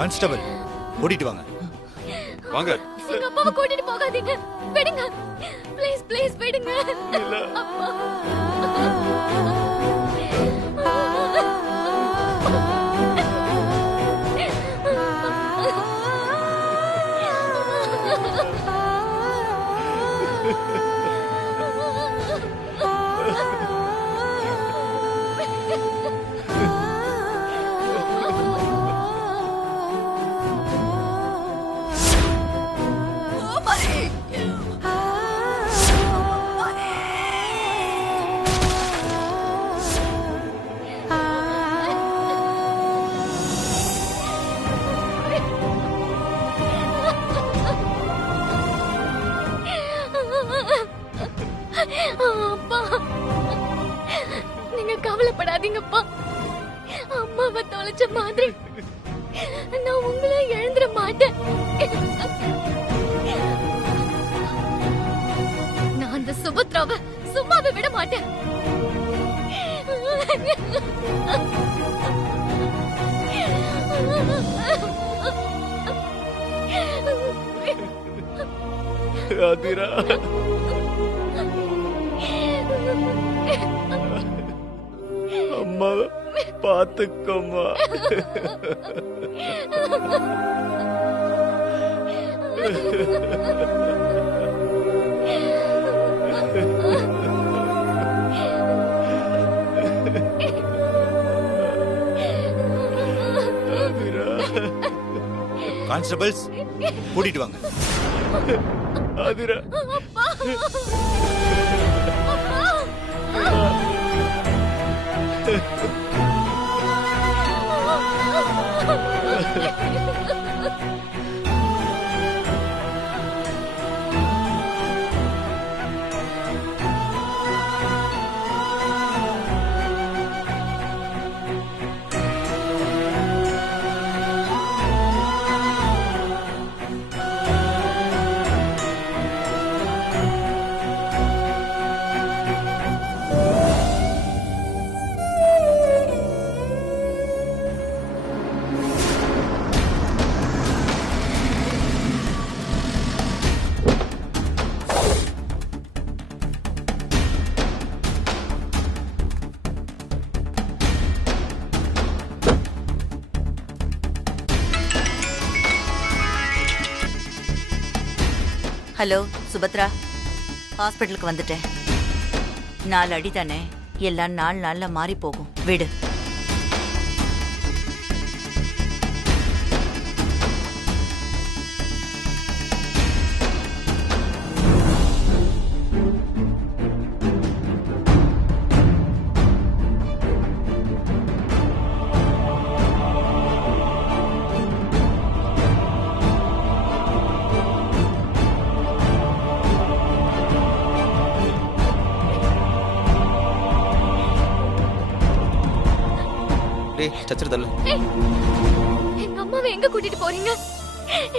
Constable ஓடிட்டு வாங்க. வாங்க. எங்க அப்பாவை கூட்டிட்டு போகாதீங்க. விடுங்க. ப்ளீஸ் ப்ளீஸ் விடுங்க. அப்பா. அப்பா, நீங்க கவலைப்படாதீங்கப்பா. அம்மாவை தொலைச்ச மாதிரி நான் உங்களை எழுந்துட மாட்டேன். நான் அந்த சுபத்ராவை சும்மாவே விட மாட்டேன். ஆதிரா, அம்மா பாத்துக்கோமா. கான்ஸ்டபிள்ஸ் கூட்டிட்டு வாங்க. ஆதிரா, அப்பா. ஹலோ சுபத்ரா, ஹாஸ்பிட்டலுக்கு வந்துட்டேன். 4 அடி தானே, எல்லாம் 4 நாள்ல மாறி போகும். விடு. எங்க அம்மாவை எங்க கூட்டிட்டு போறீங்க?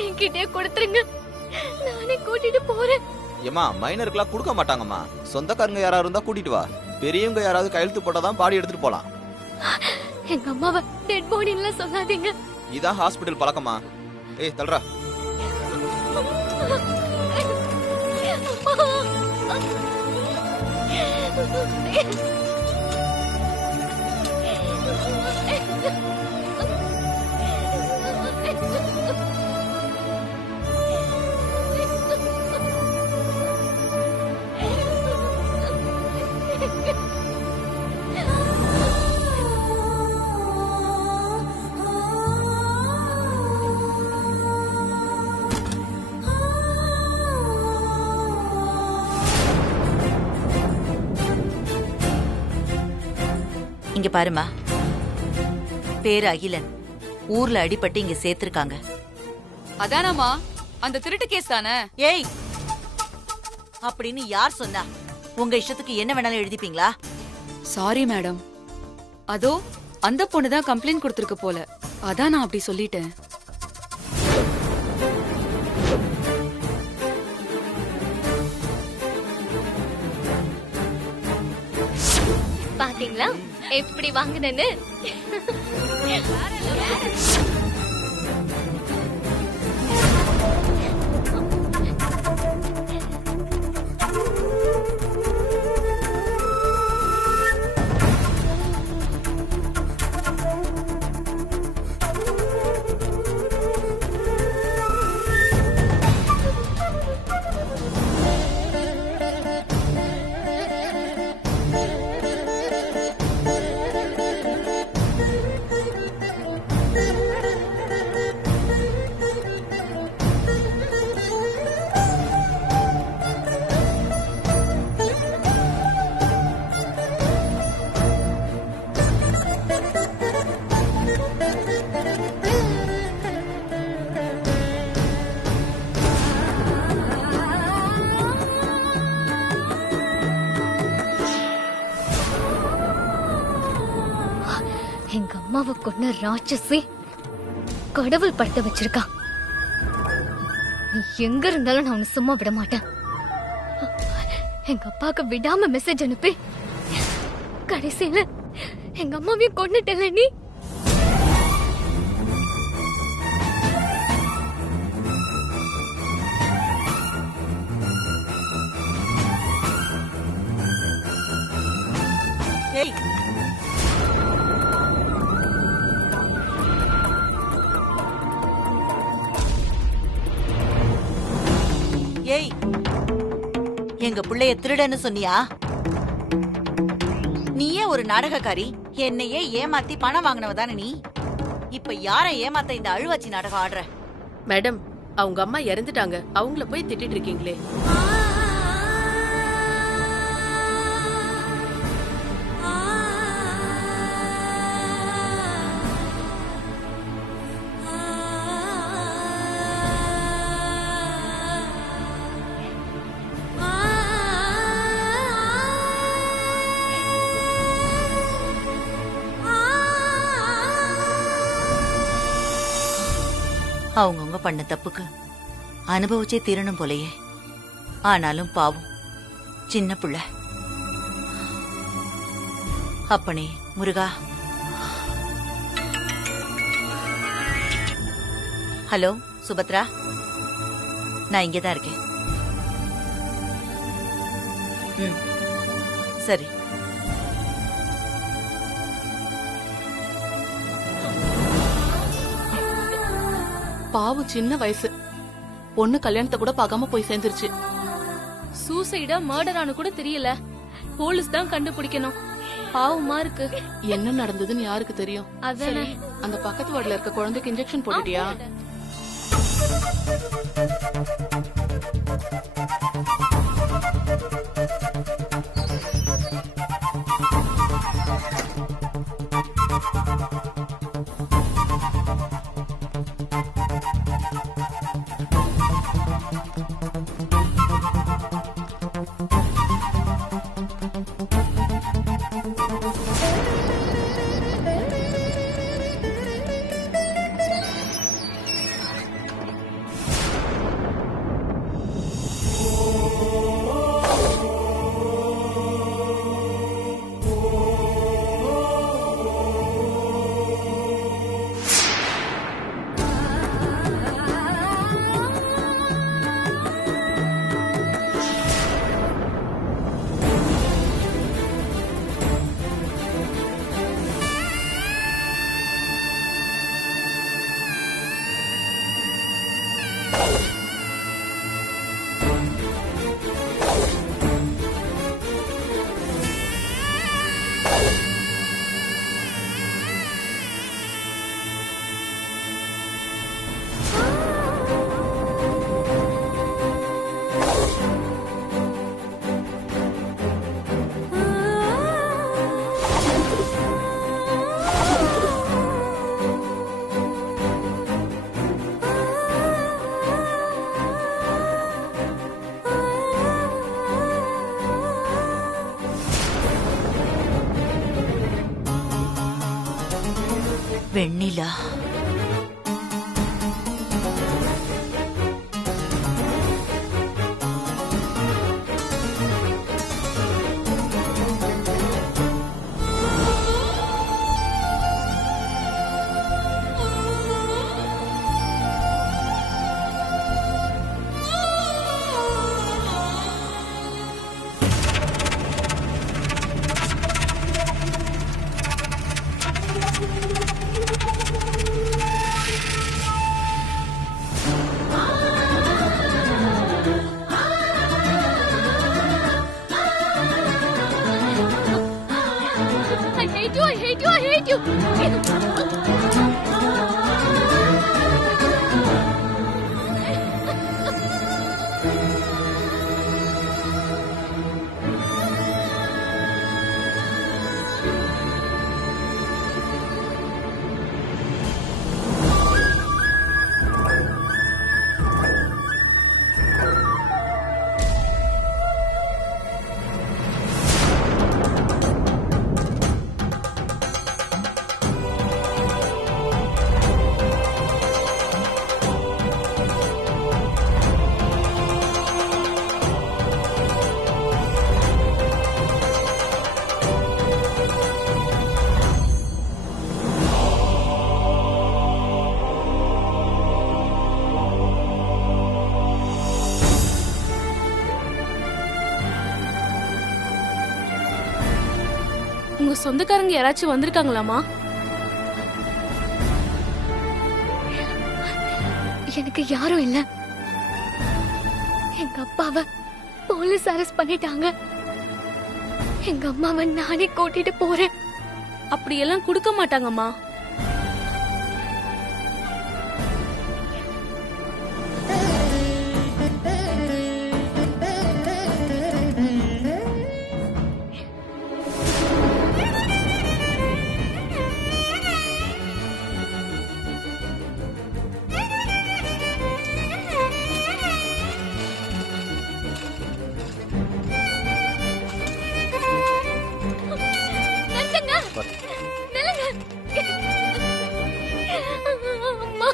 என்கிட்டயே கொடுத்துருங்க, நானே கூட்டிட்டு போறேன். ஏமா, மைனருக்குலாம் கொடுக்க மாட்டாங்கம்மா. சொந்தக்காரங்க யாராவது இருந்தா கூட்டிட்டு வா. பெரியவங்க யாராவது கையெழுத்து போட்டாதான் பாடி எடுத்துட்டு போலாம். எங்க அம்மாவை டெட் பாடின்னு சொல்லாதீங்க. இதான் ஹாஸ்பிட்டல் பழக்கமா? ஏய் தல்றா. இங்க பாருமா, பேரு அகிலன். ஊர்ல அடிபட்டு இங்க சேர்த்திருக்காங்க. அதானம்மா, அந்த திருட்டு கேஸ் தானே? ஏய், அப்படின்னு யார் சொன்னா? உங்க இஷ்டத்துக்கு என்ன வேணாலும் எழுதிப்பீங்களா? சாரி மேடம், அதோ அந்த பொண்ணுதான் கம்ப்ளைண்ட் கொடுத்திருக்கு போல, அதான் நான் அப்படி சொல்லிட்டேன். பாத்தீங்களா எப்படி வாங்குனேன்னு? அம்மாவை கொன்ன ராட்சசி கடவுள் படுத்த வச்சிருக்கான். நீ எங்க இருந்தாலும் நான் உன்னை சும்மா விட மாட்டேன். எங்க அப்பாவுக்கு விடாம மெசேஜ் அனுப்பி கடைசியில எங்க அம்மாவையும் கொன்னுட்டல நீ. ஏய், ஏய், எங்க பிள்ளைய திருடன்னு சொன்னியா? நீயே ஒரு நாடகக்காரி, என்னையே ஏமாத்தி பணம் வாங்கினவ தானே நீ. இப்ப யார ஏமாத்த இந்த அழுவாச்சி நாடகம் ஆடுற? மேடம், அவங்க அம்மா இறந்துட்டாங்க, அவங்கள போய் திட்டிட்டு இருக்கீங்களே. அவங்கவுங்க பண்ண தப்புக்கு அனுபவிச்சே தீரணும் போலயே. ஆனாலும் பாவம் சின்ன புள்ள. அப்பனே முருகா. ஹலோ சுபத்ரா, நான் இங்கதான் இருக்கேன். சரி. பாவு சின்ன வயசு பொண்ணு கல்யாணத்தை கூட பார்க்காம போய் சேர்ந்துருச்சு. சூசைடா மர்டரானு கூட தெரியல. போலீஸ் தான் கண்டுபிடிக்கணும். பாவமா இருக்கு. என்ன நடந்ததுன்னு யாருக்கு தெரியும்? அதானே. அந்த பக்கத்து வார்டுல இருக்க குழந்தைக்கு இன்ஜெக்ஷன் போட்டுட்டியா? Vennila. I hate you, I hate you, I hate you. உங்க சொந்தக்காரங்க யாராச்சும் வந்திருக்காங்களாமா? எனக்கு யாரும் இல்ல. எங்க அப்பாவை போலீஸ் அரெஸ்ட் பண்ணிட்டாங்க. எங்க அம்மாவை நானே கூட்டிட்டு போறேன். அப்படியெல்லாம் கொடுக்க மாட்டாங்கம்மா. நிறுத்துங்க. நில்லுங்க. அம்மா,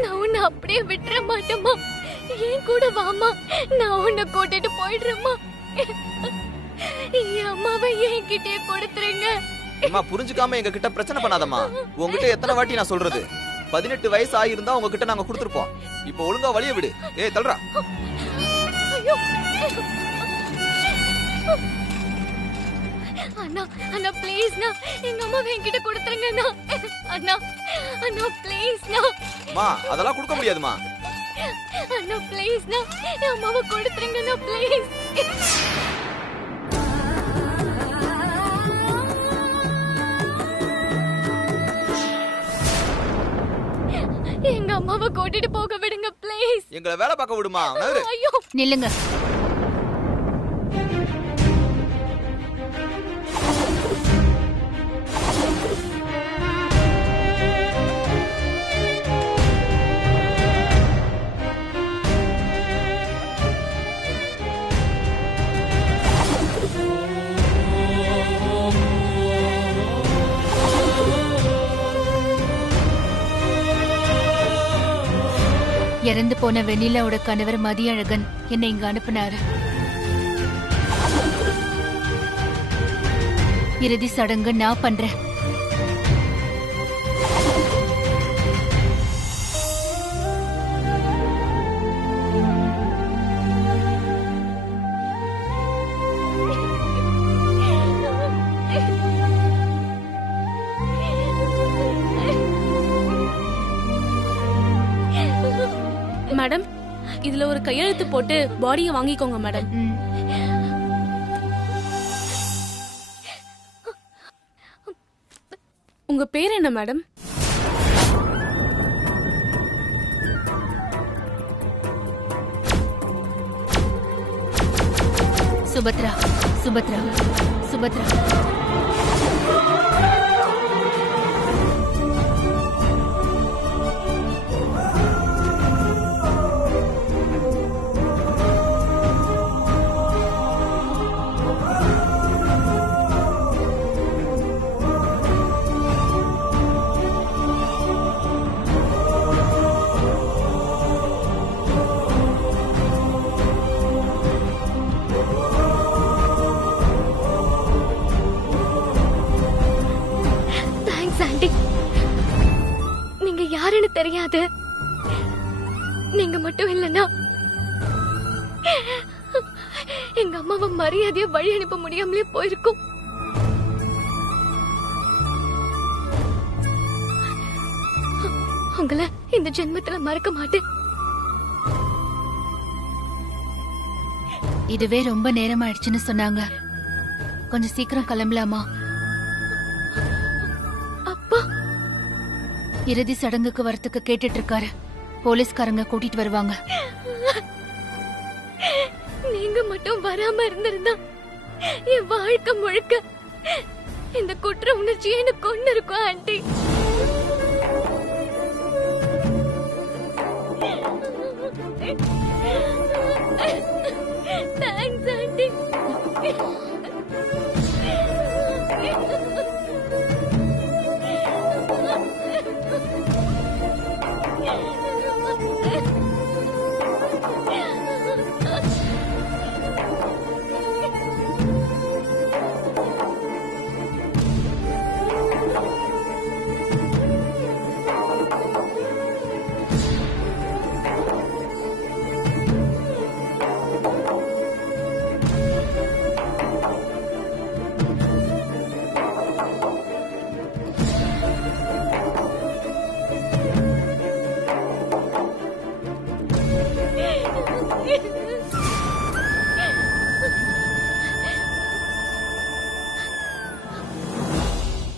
நான் உன்னை அப்படியே விட்டுற மாட்டேம்மா. என் கூட வாமா, நான் உன்னை கூட்டிட்டு போயிடுறேம்மா. என் அம்மாவை என்கிட்டயே கொடுத்துருங்க. அம்மா புரிஞ்சுக்காம எங்க கிட்ட பிரச்சனை பண்ணாதம்மா. உங்ககிட்ட எத்தனை வாட்டி நான் சொல்றது? 18 வயசு ஆயிருந்தா உங்ககிட்ட நாங்க கொடுத்துருப்போம். இப்போ ஒழுங்கா வழிய விடு. ஏய் தள்ளுறா. ஐயோ. அண்ணா, அண்ணா ப்ளீஸ்ண்ணா, எங்க அம்மாவை என்கிட்ட கொடுத்துருங்கண்ணா. அண்ணா, அண்ணா ப்ளீஸ்ண்ணா. அம்மா அதெல்லாம் கொடுக்க முடியாதுமா. அண்ணா ப்ளீஸ்ண்ணா, என் அம்மாவை கொடுத்துருங்கண்ணா ப்ளீஸ். எங்க அம்மாவை கூட்டிட்டு போக விடுங்க ப்ளீஸ். எங்களை வேலை பார்க்க விடுமா. நகரு. ஐயோ நில்லுங்க. இறந்து போன வெண்ணிலாவோட கணவர் மதியழகன் என்னை இங்க அனுப்புனாரு. இறுதி சடங்கு நான் பண்றேன். மேடம், இதுல ஒரு கையெழுத்து போட்டு பாடியை வாங்கிக்கோங்க மேடம். உங்க பேர் என்ன மேடம்? சுபத்ரா. சுபத்ரா. சுபத்ரா. யாருன்னு தெரியாது. நீங்க மட்டும் இல்லனா எங்க அம்மாவை மரியாதையா வழி அனுப்ப முடியாமலே போயிருக்கும். உங்களை இந்த ஜென்மத்துல மறக்க மாட்டேன். இதுவே ரொம்ப நேரமாயிடுச்சுன்னு சொன்னாங்க. கொஞ்சம் சீக்கிரம் கிளம்பலாமா? அப்பா இறுதி சடங்குக்கு வரத்துக்கு கேட்டுட்டு இருக்காரு. போலீஸ்காரங்க கூட்டிட்டு வருவாங்க. நீங்க மட்டும் வராம இருந்திருந்தா என் வாழ்க்கை முழுக்க இந்த குற்ற உணர்ச்சி எனக்கு கொண்டு இருக்கும் ஆண்டி. Thanks aunty.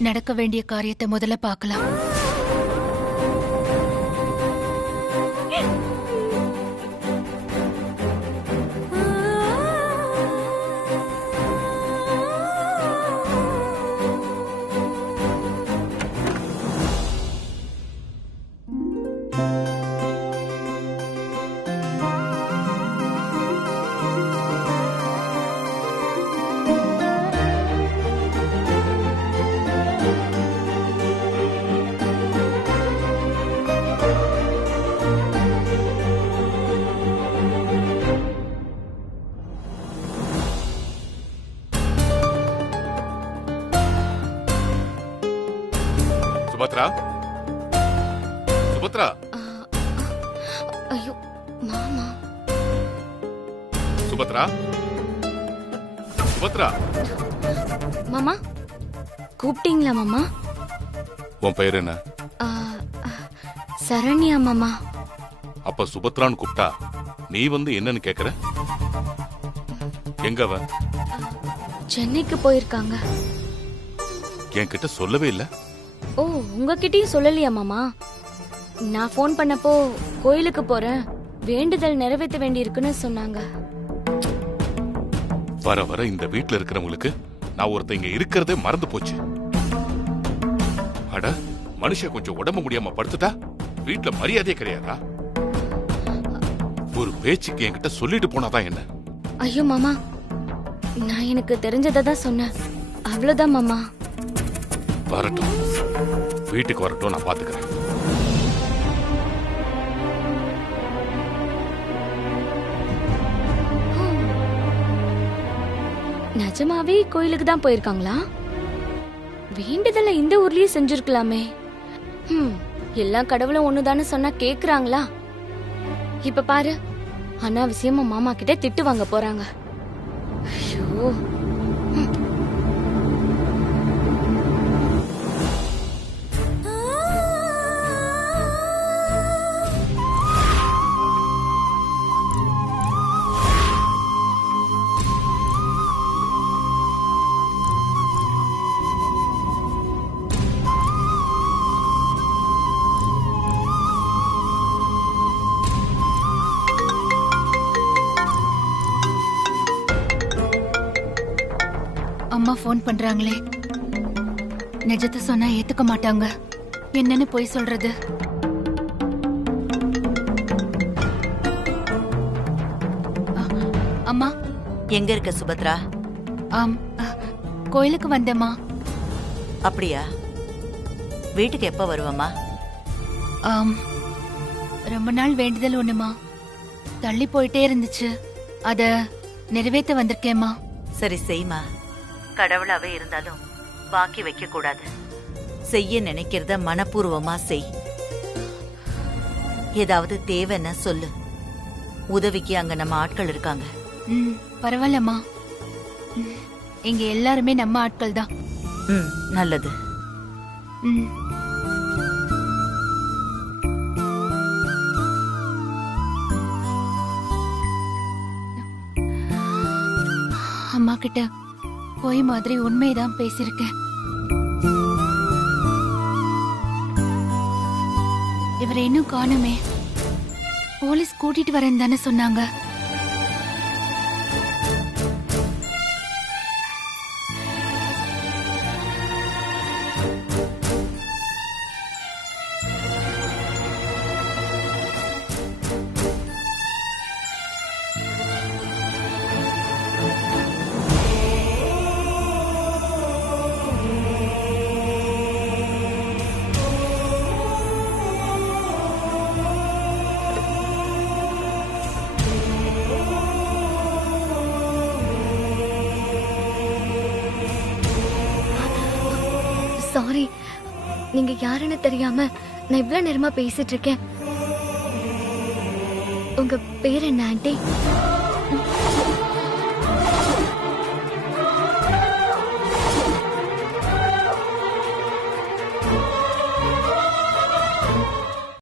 நடக்க வேண்டிய காரியத்தை முதல்ல பார்க்கலாம். சுபத்ரா, சுபத்ரா. ஐயோ மாமா. சுபத்ரா, சுபத்ரா. மாமா கூப்பிட்டீங்களா மாமா? உன் பெயர் என்ன? சரண்யா மாமா. அப்ப சுபத்ரான்னு கூப்பிட்டா நீ வந்து என்னன்னு கேக்குற? எங்க அவ? சென்னைக்கு போயிருக்காங்க. என்கிட்ட சொல்லவே இல்ல. ஓ, உங்ககிட்டயும் சொல்லலையா மாமா? நான் ஃபோன் பண்ணப்போ கோயிலுக்கு போறேன், வேண்டுதல் நிறைவேற்ற வேண்டி இருக்குன்னு சொன்னாங்க. வர வர இந்த வீட்டுல இருக்கிறவங்களுக்கு நான் ஒருத்த இங்க இருக்கிறதே மறந்து போச்சு. அட, மனுஷன் கொஞ்சம் உடம்பு முடியாம படுத்துட்டா வீட்டுல மரியாதையே கிடையாதா? ஒரு பேச்சுக்கு என்கிட்ட சொல்லிட்டு போனாதான் என்ன? ஐயோ மாமா, நான் எனக்கு தெரிஞ்சதை தான் சொன்னேன், அவ்வளவுதான் மாமா. வரட்டும், வீட்டுக்கு வரட்டும், நான் பாத்துக்கிறேன். நிஜமாவே கோயிலுக்கு தான் போயிருக்காங்களா? வேண்டுதல இந்த ஊர்லயே செஞ்சிருக்கலாமே. எல்லா கடவுளும் ஒண்ணுதான்னு சொன்னா கேக்குறாங்களா? இப்ப பாரு, அனாவசியமா மாமா கிட்ட திட்டு வாங்க போறாங்க. ஐயோ. அம்மா போன் பண்றாங்களே, நிஜத்தை சொன்னா ஏத்துக்க மாட்டாங்க. என்னன்னு போய் சொல்றது? அம்மா எங்க இருக்க சுபத்ரா? கோயிலுக்கு வந்தேம்மா. அப்படியா? வீட்டுக்கு எப்ப வருவம்மா? ரொம்ப நாள் வேண்டுதல் ஒண்ணுமா, தள்ளி போயிட்டே இருந்துச்சு, அத நிறைவேற்ற வந்திருக்கேம்மா. சரி செய்மா. கடவுளாவே இருந்தாலும் பாக்கி வைக்க கூடாது. செய்ய நினைக்கிறத மனப்பூர்வமா செய். ஏதாவது தேவைன்னா சொல்லு, உதவிக்கு அங்க நம்ம ஆட்கள் இருக்காங்க. பரவாயில்லம்மா, இங்க எல்லாருமே நம்ம ஆட்கள் தான். நல்லது. அம்மா கிட்ட போய் மாதிரி உண்மைதான் பேசியிருக்கேன். இவரை இன்னும் காணுமே. போலீஸ் கூட்டிட்டு வரேன்னு தானே சொன்னாங்க. சாரி, நீங்க யாருன்னு தெரியாம நான் இவ்வளவு நேரமா பேசிட்டு இருக்கேன். உங்க பேர் என்ன ஆண்டி?